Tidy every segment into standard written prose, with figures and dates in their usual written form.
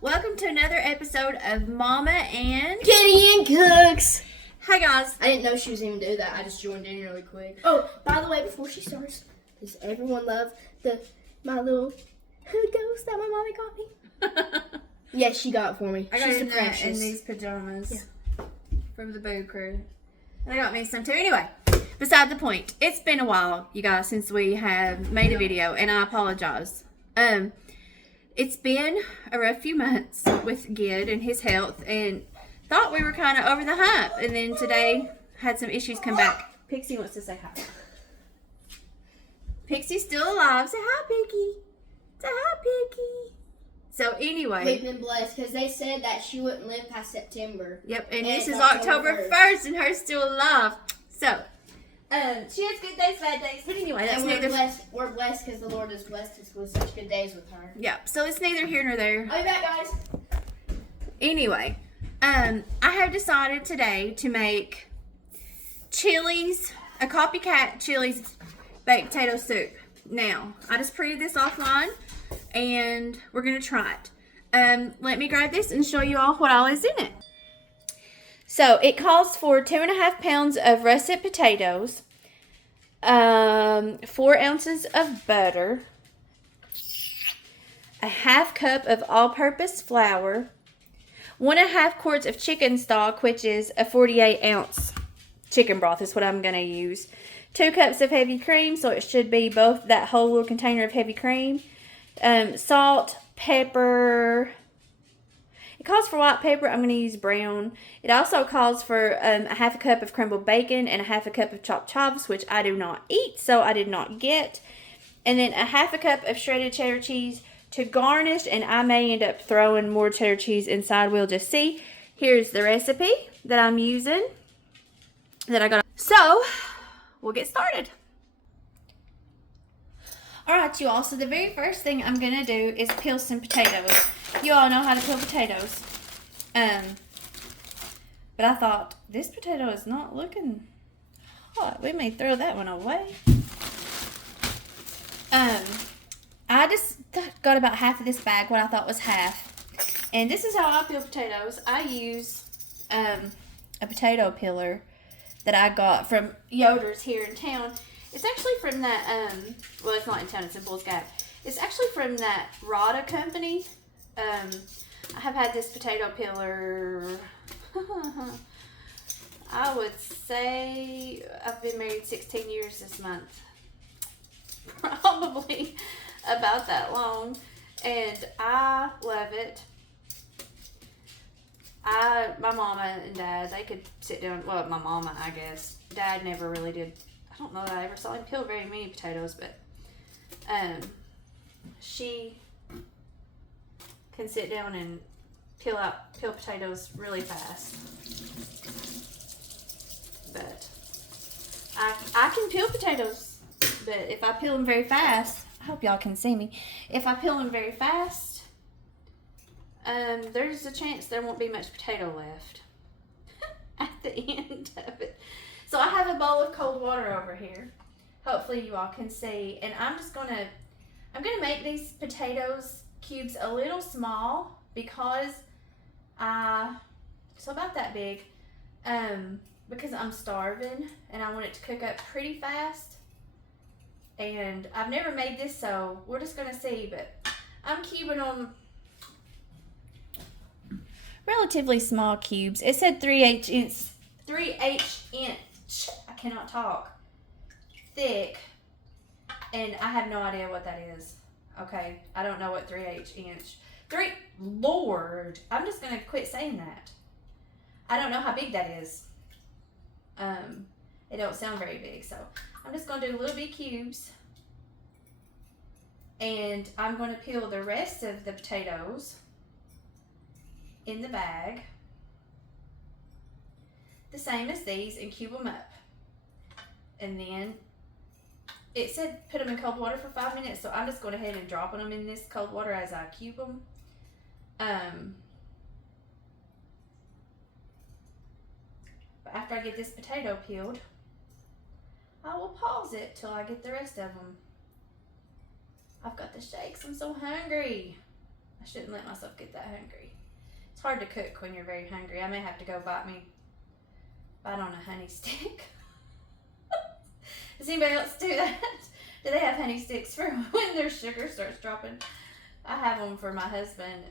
Welcome to another episode of Mama and Kitty and Cooks. Hi guys. I didn't know she was even do that. I just joined in really quick. Oh, by the way, before she starts, does everyone love my little hood ghost that my mommy got me? Yes, she got it for me. I got She's in these pajamas from the Boo Crew. And I got me some too. Anyway, beside the point, it's been a while, you guys, since we have made a video, and I apologize. It's been a rough few months with Gid and his health, and thought we were kind of over the hump, and then today had some issues come back. Pixie wants to say hi. Pixie's still alive. Say hi, Piggy. Say hi, Piggy. So anyway, we've been blessed because they said that she wouldn't live past September. Yep, and this is October 1st, and her's still alive. So, she has good days, bad days, but anyway, that's neither. We're blessed because the Lord has blessed us with such good days with her. Yeah, so it's neither here nor there. I'll be back, guys. Anyway, I have decided today to make Chili's, a Copycat Chili's baked potato soup. Now, I just printed this offline, and we're going to try it. Let me grab this and show you all what all is in it. So, it calls for 2.5 pounds of russet potatoes, 4 ounces of butter, a half cup of all-purpose flour, 1.5 quarts of chicken stock, which is a 48-ounce chicken broth is what I'm going to use, 2 cups of heavy cream, so it should be both that whole little container of heavy cream, salt, pepper. It calls for white pepper. I'm going to use brown. It also calls for a half a cup of crumbled bacon and a half a cup of chopped chives, which I do not eat, so I did not get. And then a half a cup of shredded cheddar cheese to garnish, and I may end up throwing more cheddar cheese inside. We'll just see. Here's the recipe that I'm using that I got. So, we'll get started. Alright, you all, so the very first thing I'm going to do is peel some potatoes. You all know how to peel potatoes. But I thought, this potato is not looking hot. We may throw that one away. I just got about half of this bag, what I thought was half. And this is how I peel potatoes. I use a potato peeler that I got from Yoder's here in town. It's actually from that, well, it's not in town, it's in Bulls Gap. It's actually from that Rada company. I have had this potato peeler, I would say I've been married 16 years this month. Probably about that long. And I love it. My mama and dad, they could sit down, well, my mama, I guess. Dad never really did. I don't know that I ever saw him peel very many potatoes, but she can sit down and peel potatoes really fast. But I can peel potatoes, but if I peel them very fast, I hope y'all can see me. If I peel them very fast, there's a chance there won't be much potato left at the end of it. So I have a bowl of cold water over here. Hopefully you all can see. And I'm gonna make these potatoes cubes a little small because so about that big, because I'm starving and I want it to cook up pretty fast. And I've never made this, so we're just gonna see, but I'm cubing them relatively small cubes. It said 3/8 inch. I cannot talk. Thick. And I have no idea what that is. Okay. I don't know what 3/8 inch. Lord. I'm just going to quit saying that. I don't know how big that is. It don't sound very big. So I'm just going to do little big cubes. And I'm going to peel the rest of the potatoes in the bag, the same as these, and cube them up. And then it said put them in cold water for 5 minutes, so I'm just going ahead and dropping them in this cold water as I cube them. But after I get this potato peeled, I will pause it till I get the rest of them. I've got the shakes. I'm so hungry. A shouldn't let myself get that hungry. It's hard to cook when you're very hungry. I may have to go bite on a honey stick. Does anybody else do that? Do they have honey sticks for when their sugar starts dropping? I have them for my husband.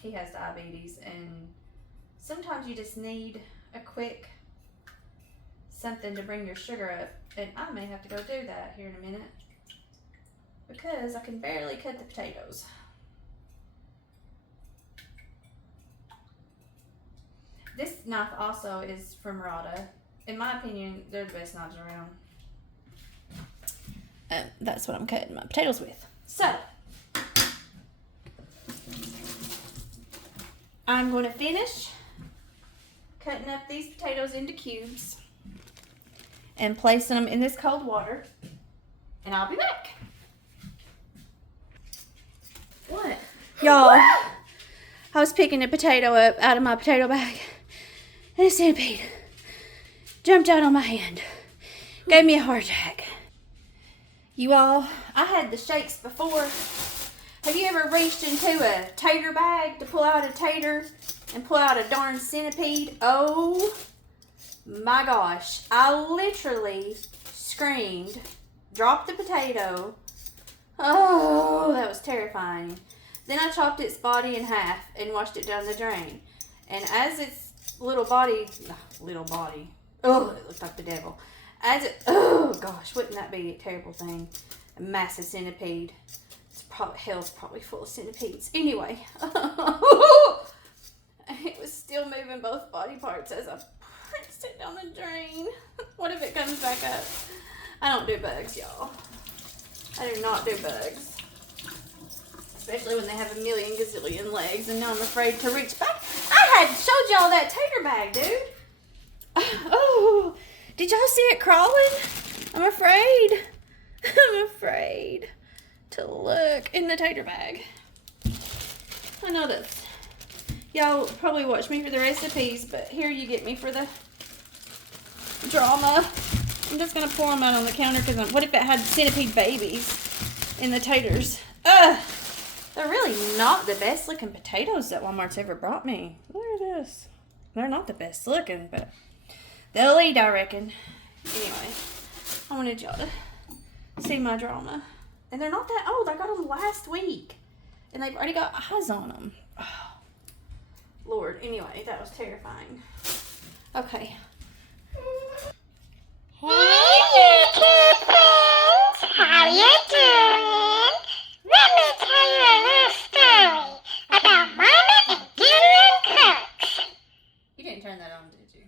He has diabetes, and sometimes you just need a quick something to bring your sugar up, and I may have to go do that here in a minute because I can barely cut the potatoes. This knife also is from Rada. In my opinion, they're the best knives around. That's what I'm cutting my potatoes with. So, I'm going to finish cutting up these potatoes into cubes and placing them in this cold water, and I'll be back. What? Y'all, I was picking a potato up out of my potato bag, and a centipede jumped out on my hand. Gave me a heart attack. You all, I had the shakes before. Have you ever reached into a tater bag to pull out a tater and pull out a darn centipede? Oh my gosh. I literally screamed, dropped the potato. Oh, that was terrifying. Then I chopped its body in half and washed it down the drain. And as its little body, oh, it looked like the devil. Oh gosh, wouldn't that be a terrible thing? A massive centipede. Hell's probably full of centipedes. Anyway, it was still moving both body parts as I rinsed it down the drain. What if it comes back up? I don't do bugs, y'all. I do not do bugs. Especially when they have a million gazillion legs, and now I'm afraid to reach back. I had showed y'all that tater bag, dude. Oh, did y'all see it crawling? I'm afraid. I'm afraid to look in the tater bag. I know that y'all probably watch me for the recipes, but here you get me for the drama. I'm just gonna pour them out on the counter because what if it had centipede babies in the taters? They're really not the best looking potatoes that Walmart's ever brought me. Look at this. They're not the best looking, but they'll eat, I reckon. Anyway, I wanted y'all to see my drama. And they're not that old. I got them last week. And they've already got eyes on them. Oh, Lord. Anyway, that was terrifying. Okay. Hey, YouTube friends! How you doing? Let me tell you a little story about Mama and Gideon Cooks. You didn't turn that on, did you?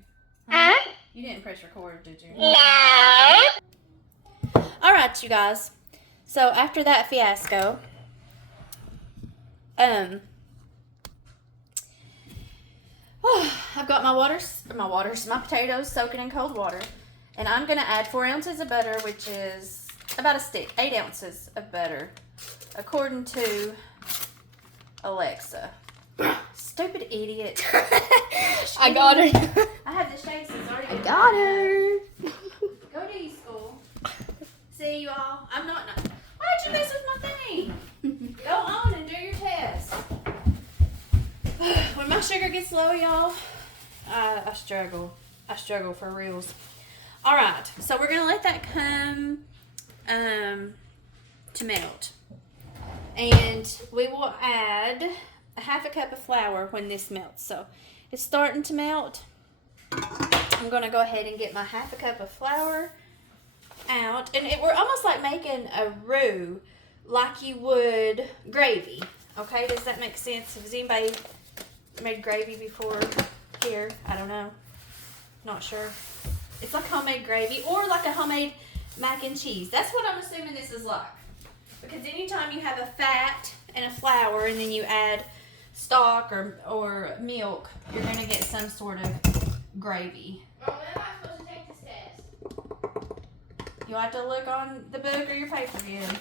Huh? You didn't press record, did you? No. Alright, you guys. So, after that fiasco, I've got my potatoes soaking in cold water. And I'm going to add 4 ounces of butter, which is about a stick, 8 ounces of butter, according to Alexa. Stupid idiot. I got her. I have the shakes. Already I got her. Go to school. See you all. I'm not. Why'd you mess with my thing? Go on and do your test. When my sugar gets low, y'all, I struggle. I struggle for reals. All right, so we're gonna let that come to melt, and we will add a half a cup of flour when this melts. So it's starting to melt. I'm gonna go ahead and get my half a cup of flour out, and we're almost like making a roux, like you would gravy. Okay, does that make sense? Has anybody made gravy before here? I don't know. Not sure. It's like homemade gravy or like a homemade mac and cheese. That's what I'm assuming this is like. Because anytime you have a fat and a flour and then you add stock or milk, you're going to get some sort of gravy. When am I supposed to take this test? You'll have to look on the book or your paper again.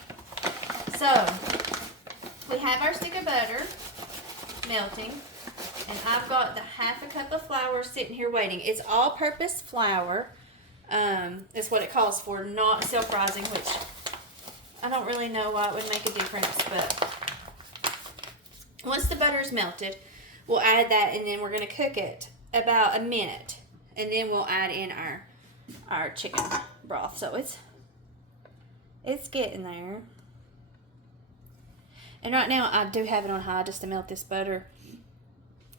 So, we have our stick of butter melting. And I've got the half a cup of flour sitting here waiting. It's all-purpose flour. Is what it calls for, not self-rising, which I don't really know why it would make a difference, but Once the butter is melted, we'll add that, and then we're going to cook it about a minute, and then we'll add in our chicken broth. So it's getting there. And right now I do have it on high just to melt this butter.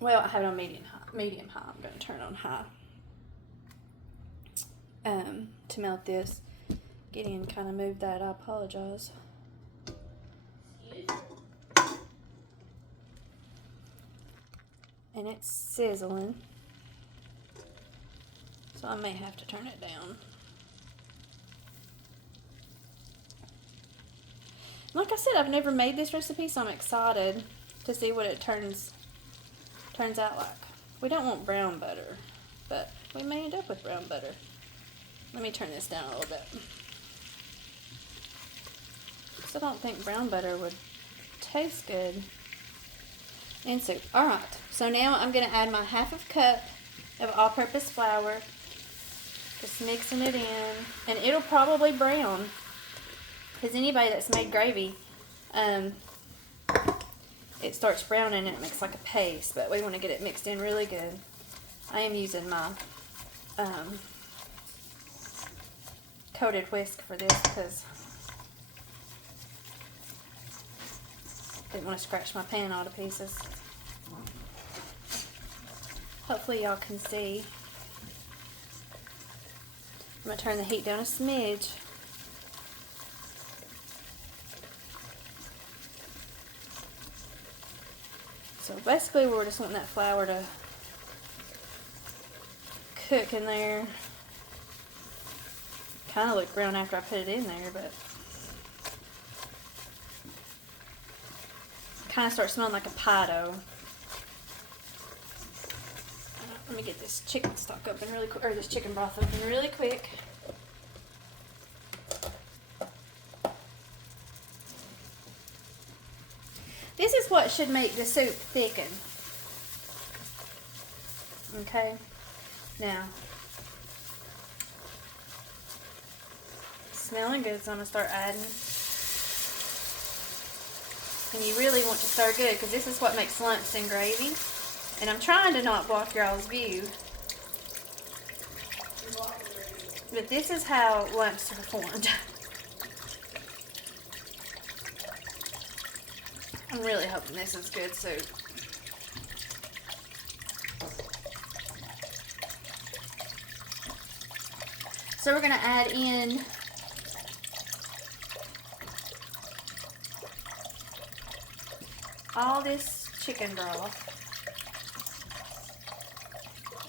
Well, I have it on medium high. I'm going to turn it on high to melt this. Gideon kind of moved that. I apologize. And it's sizzling, so I may have to turn it down. Like I said, I've never made this recipe, so I'm excited to see what it turns out like. We don't want brown butter, but we may end up with brown butter. Let me turn this down a little bit. So I don't think brown butter would taste good in soup. Alright, so now I'm going to add my 1/2 cup of all-purpose flour. Just mixing it in. And it'll probably brown, because anybody that's made gravy, it starts browning and it makes like a paste, but we want to get it mixed in really good. I am using my coated whisk for this because I didn't want to scratch my pan all to pieces. Hopefully y'all can see. I'm going to turn the heat down a smidge. So basically we're just wanting that flour to cook in there. Kind of looked brown after I put it in there, but kind of starts smelling like a pie dough. Let me get this chicken stock open really quick, or this chicken broth open really quick. This is what should make the soup thicken. Okay, now smelling good, so I'm gonna start adding. And you really want to stir good because this is what makes lumps in gravy. And I'm trying to not block y'all's view, but this is how lumps are formed. I'm really hoping this is good soup. So we're going to add in all this chicken broth.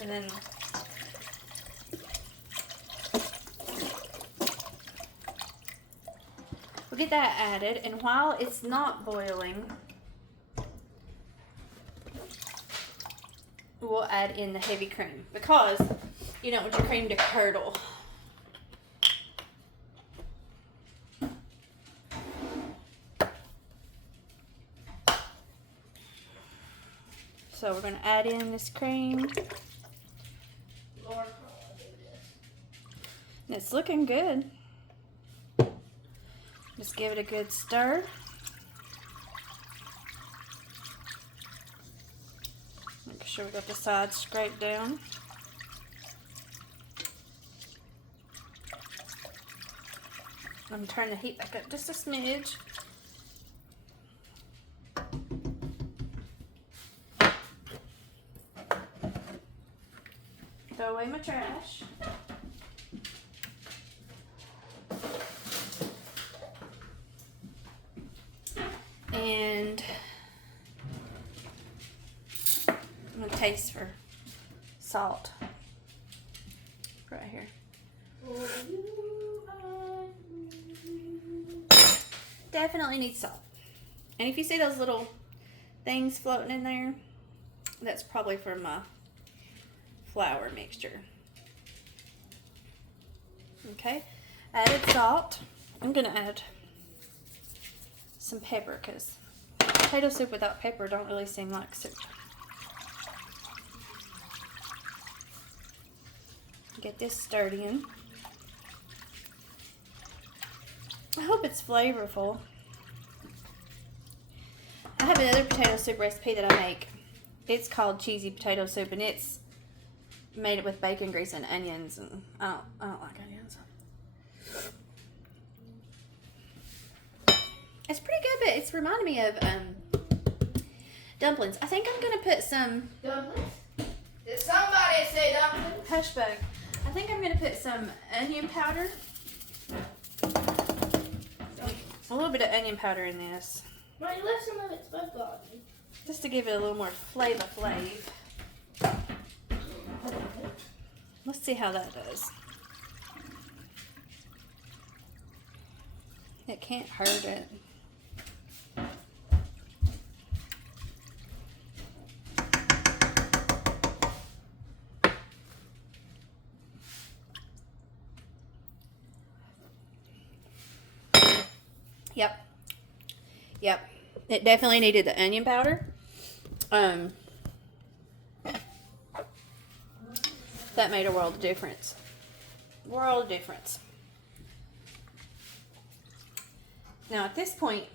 And then we'll get that added, and while it's not boiling, we'll add in the heavy cream because you don't want your cream to curdle. So we're going to add in this cream. It's looking good. Just give it a good stir. Make sure we got the sides scraped down. I'm going to turn the heat back up just a smidge. Throw away my trash. And I'm going to taste for salt right here. Definitely needs salt. And if you see those little things floating in there, that's probably from my flour mixture. Okay, added salt. I'm going to add some pepper because potato soup without pepper don't really seem like soup. Get this stirred in. I hope it's flavorful. I have another potato soup recipe that I make. It's called cheesy potato soup, and it's made it with bacon grease and onions, and I don't like onions. It's pretty good, but it's reminding me of dumplings. I think I'm gonna put some Dumplings? Did somebody say dumplings? hush bug. I think I'm gonna put some onion powder. A little bit of onion powder in this, Well, you left some of it supposed to be. just to give it a little more flavor. Let's see how that does. It can't hurt it. Yep. It definitely needed the onion powder. That made a world of difference. Now at this point,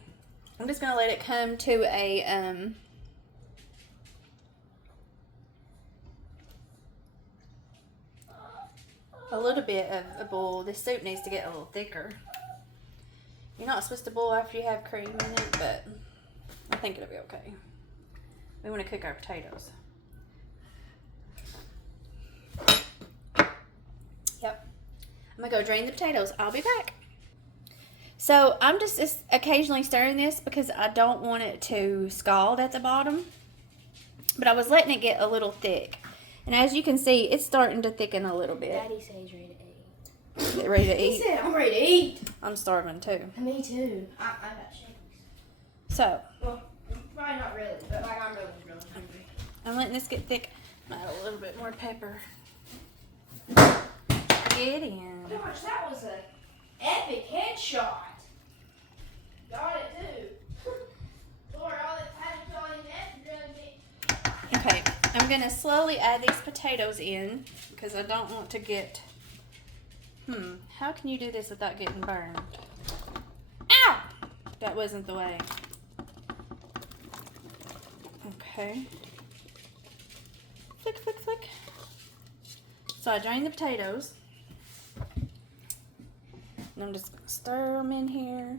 I'm just gonna let it come to a little bit of a boil. This soup needs to get a little thicker. You're not supposed to boil after you have cream in it, but I think it'll be okay. We want to cook our potatoes. Yep. I'm gonna go drain the potatoes. I'll be back. So I'm just occasionally stirring this because I don't want it to scald at the bottom. But I was letting it get a little thick. And as you can see, it's starting to thicken a little bit. Daddy said he's ready to eat. Ready to He eat? said I'm ready to eat. I'm starving too. Me too. I got shakes. So Well, probably not really, but like I'm really hungry. I'm letting this get thick. Add a little bit more pepper. Get in. Gosh, that was an epic headshot. Got it too. Lord, all that time you all in that Okay, I'm gonna slowly add these potatoes in because I don't want to get. How can you do this without getting burned? Ow! That wasn't the way. Okay. Flick, flick, flick. So I drained the potatoes. And I'm just gonna stir them in here.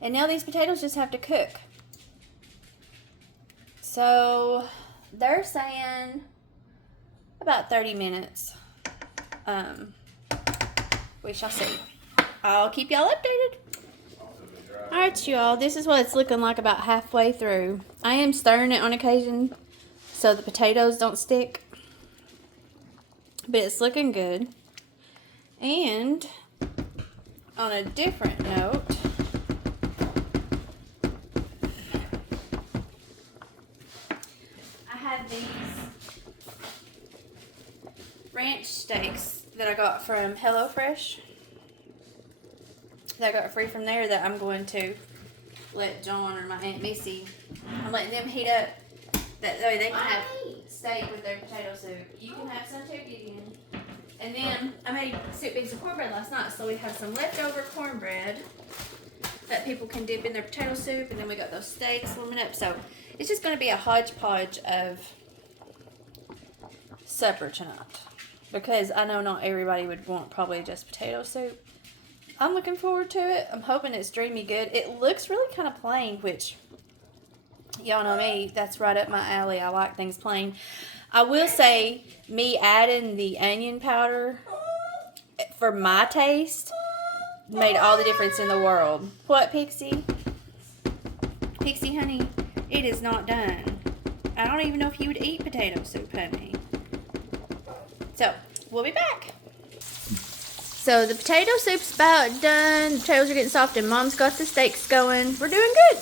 And now these potatoes just have to cook. So they're saying about 30 minutes. We shall see. I'll keep y'all updated. Alright, y'all, this is what it's looking like about halfway through. I am stirring it on occasion so the potatoes don't stick. But it's looking good. And on a different note, I have these ranch steaks that I got from HelloFresh. That I got free from there that I'm going to let John or my Aunt Missy, I'm letting them heat up. That way they can have steak with their potato soup. You can have some too, Gideon. And then I made soup beans and cornbread last night, so we have some leftover cornbread that people can dip in their potato soup, and then we got those steaks warming up. So it's just going to be a hodgepodge of supper tonight. Because I know not everybody would want probably just potato soup. I'm looking forward to it. I'm hoping it's dreamy good. It looks really kind of plain, which y'all know me. That's right up my alley. I like things plain. I will say, me adding the onion powder for my taste made all the difference in the world. What, Pixie? Pixie, honey, it is not done. I don't even know if you would eat potato soup, honey. So, we'll be back. So, the potato soup's about done. The potatoes are getting soft and Mom's got the steaks going. We're doing good.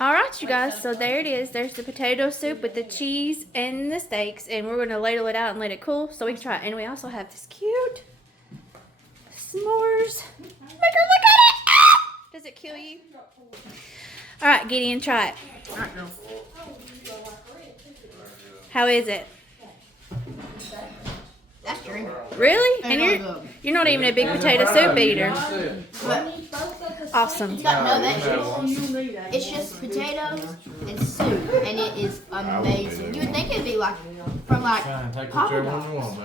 Alright, you guys. So, there it is. There's the potato soup with the cheese and the steaks. And we're going to ladle it out and let it cool so we can try it. And we also have this cute s'mores. Make her look at it! Ah! Does it kill you? Alright, Gideon, try it. How is it? That's drink. Really? They're And really you're good. you're not even a big potato soup eater. But Awesome. it's got no vegetables. It's just potatoes and soup, and it is amazing. You would think it'd be like from like Papa Dogs.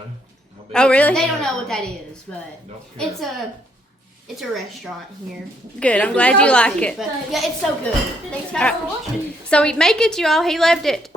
Oh, really? They don't know what that is, but it's a restaurant here. Good. I'm glad you like it. But yeah, it's so good. Thanks guys for watching. So we make it, you all. He loved it.